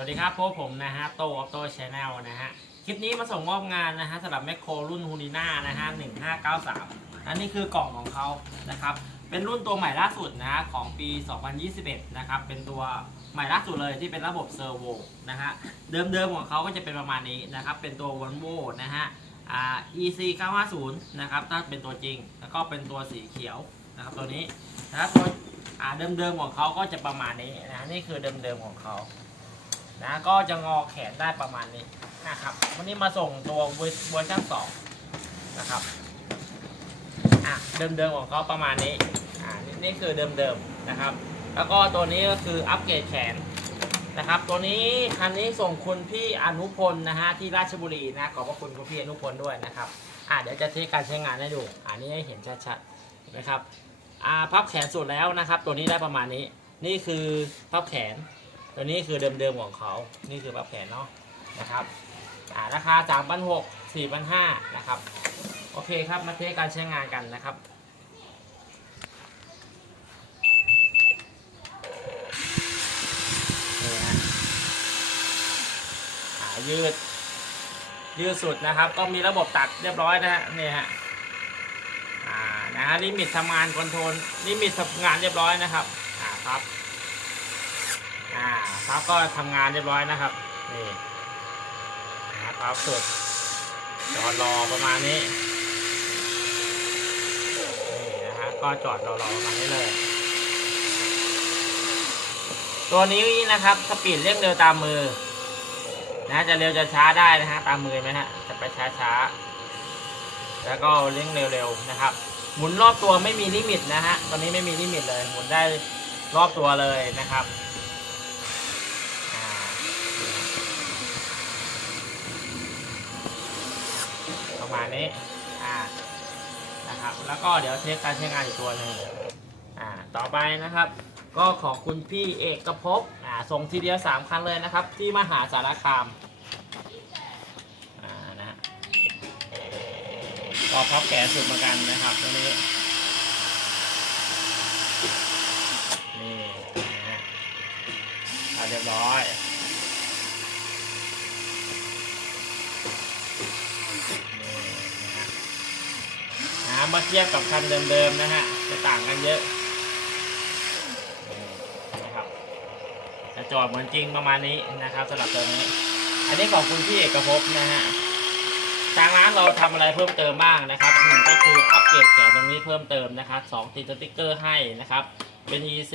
วัสดีครับพวกผมนะฮะโตออโต้ชาแนลนะฮะคลิปนี้มาส่งมอบงานนะฮะสำหรับแมคโครรุ่นฮูนิน่านะฮะ1593อันนี้คือกล่องของเขานะครับเป็นรุ่นตัวใหม่ล่าสุดนะฮะของปี 2021 นะครับเป็นตัวใหม่ล่าสุดเลยที่เป็นระบบเซอร์โวนะฮะเดิมๆของเขาก็จะเป็นประมาณนี้นะครับเป็นตัว v o l v o นะฮะอ่า EC 950นะครับถ้าเป็นตัวจริงแล้วก็เป็นตัวสีเขียวนะครับตัวนี้นะตัวอ่าเดิมๆของเขาก็จะประมาณนี้นะนี่คือเดิมๆของเขา นะก็จะงอแขนได้ประมาณนี้นะครับ วันนี้มาส่งตัวเวอร์ชันสองนะครับอะเดิมๆของเขาประมาณนี้อ่านี่นี่คือเดิมๆนะครับ แล้วก็ตัวนี้ก็คืออัปเกรดแขนนะครับ ตัวนี้คันนี้ส่งคุณพี่อนุพลนะฮะที่ราชบุรีนะขอบพระคุณคุณพี่อนุพลด้วยนะครับอะเดี๋ยวจะเทสการใช้งานให้ดูอันนี้ให้เห็นชัดๆนะครับอ่าพับแขนสุดแล้วนะครับ ตัวนี้ได้ประมาณนี้ นี่คือพับแขน ตัวนี้คือเดิมๆของเขา นี่คือปรับแผนเนาะนะครับาราคา 3 6 0 0 4 5 0 0นะครับ โอเคครับมาเทสการใช้งานกันนะครับนี่ฮะอ่ายืด ยืดสุดนะครับ ก็มีระบบตัดเรียบร้อยนะฮะนี่ฮะอ่านะฮะลิมิตทำงานคอนโทรลลิมิตทำงานเรียบร้อยนะครับอ่าครับ อ่าพับก็ทำงานเรียบร้อยนะครับ นี่นะครับสุดจอดรอประมาณนี้ นี่นะฮะ ก็จอดรอรอประมาณนี้เลย ตัวนี้นะครับ สปีดเร่งเร็วตามมือ นะจะเร็วจะช้าได้นะฮะ ตามมือไหมฮะ จะไปช้าช้า แล้วก็เร่งเร็วๆนะครับ หมุนรอบตัวไม่มีลิมิตนะฮะ ตอนนี้ไม่มีลิมิตเลย หมุนได้รอบตัวเลยนะครับ ประมาณนี้อ่านะครับแล้วก็เดี๋ยวเทสการใช้งานอีกตัวหนึ่งอ่าต่อไปนะครับ ก็ของคุณพี่เอกภพอ่าส่งทีเดียวสามคันเลยนะครับ ที่มหาสารคามอ่านะก็พับแขนสุดเหมือนกันนะครับตัวนี้นี่นะฮะอาเรียบร้อย นี่นะฮะามาเทียบกับคันเดิมๆนะฮะ จะต่างกันเยอะนะครับจะจอดเหมือนจริงประมาณนี้นะครับสำหรับตัวนี้ อันนี้ของคุณพี่เอกภพนะฮะทางร้านเราทำอะไรเพิ่มเติมบ้างนะครับหนึ่งก็คืออัปเกรดแขนตรงนี้เพิ่มเติมนะครับสองติดสติ๊กเกอร์ให้นะครับ เป็น EC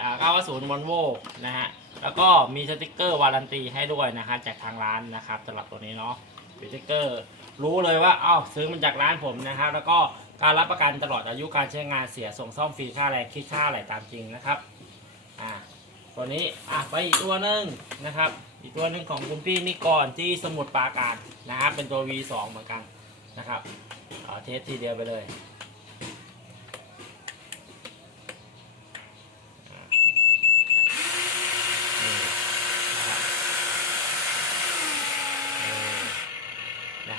อ่า950 Volvo นะฮะแล้วก็มีสติ๊กเกอร์วารันตีให้ด้วยนะฮะจากทางร้านนะครับสำหรับตัวนี้เนาะ สติ๊กเกอร์ รู้เลยว่าอ้าวซื้อมันจากร้านผมนะครับ แล้วก็การรับประกันตลอดอายุการใช้งานเสียส่งซ่อมฟรีค่าแรงคิดค่าอะไรตามจริงนะครับอ่าตัวนี้อะไปอีกตัวหนึ่งนะครับ อีกตัวหนึ่งของคุณพี่นิกรที่สมุดปราการนะครับเป็นตัว V2 เหมือนกันนะครับเเทสทีเดียวไปเลย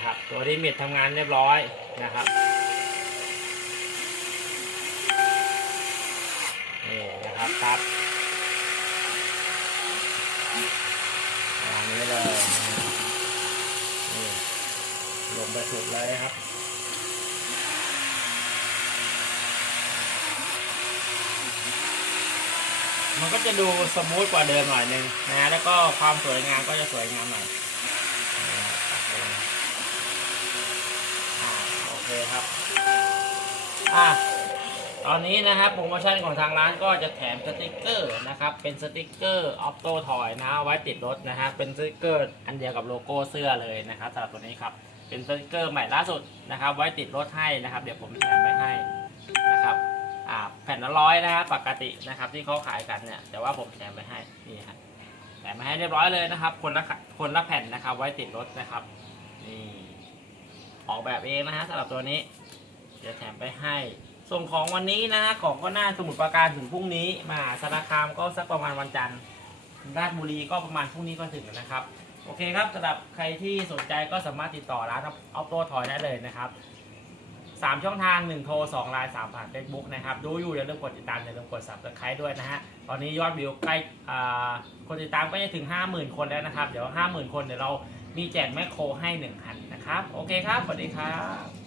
นะครับนี่นะครับ ตัวรีมิตทำงานเรียบร้อยนะครับนี่นะครับครับอย่างนี้เลยนี่ลงไปสุดเลยนะครับมันก็จะดูสมูทกว่าเดิมหน่อยนึงนะแล้วก็ความสวยงามก็จะสวยงามหน่อยนะฮะตัดลงอ่า คครับอะตอนนี้นะครับโปรโมชั่นของทางร้านก็จะแถมสติกเกอร์นะครับเป็นสติกเกอร์ออ t โตทอยนะไว้ติดรถนะฮะเป็นสติกเกอร์อันเดียวกับโลโก้เสื้อเลยนะครับสำหรับตัวนี้ครับเป็นสติกเกอร์ใหม่ล่าสุดนะครับ ไว้ติดรถให้นะครับ เดี๋ยวผมแถมไปให้นะครับอ่าแผ่นละร้อยนะฮะปกตินะครับที่เขาขายกันเนี่ยแต่ว่าผมแถมไปให้นี่ฮะแถมมาให้เรียบร้อยเลยนะครับ คนละคนละแผ่นนะครับ ไว้ติดรถนะครับนี่ ออกแบบเองนะฮะสำหรับตัวนี้จะแถมไปให้ ส่งของวันนี้นะของก็น่าสมุดประการถึงพรุ่งนี้มาสารคามก็สักประมาณวันจันทร์ราชบุรีก็ประมาณพรุ่งนี้ก็ถึงนะครับ โอเคครับสำหรับใครที่สนใจก็สามารถติดต่อร้านออฟโต้ถอยได้เลยนะครับสามช่องทาง 1 โทร2ไลน์3ผ่าน Facebook นะครับ ดูอยู่อย่าลืมกดติดตามอย่าลืมกด Subscribe ด้วยนะฮะ ตอนนี้ยอดวิวใกล้คนติดตามก็จะถึง 50,000 คนแล้วนะครับ เดี๋ยว 50,000 คนเดี๋ยวเรา มีแจกแมคโครให้หนึ่งอันนะครับ โอเคครับ สวัสดีครับ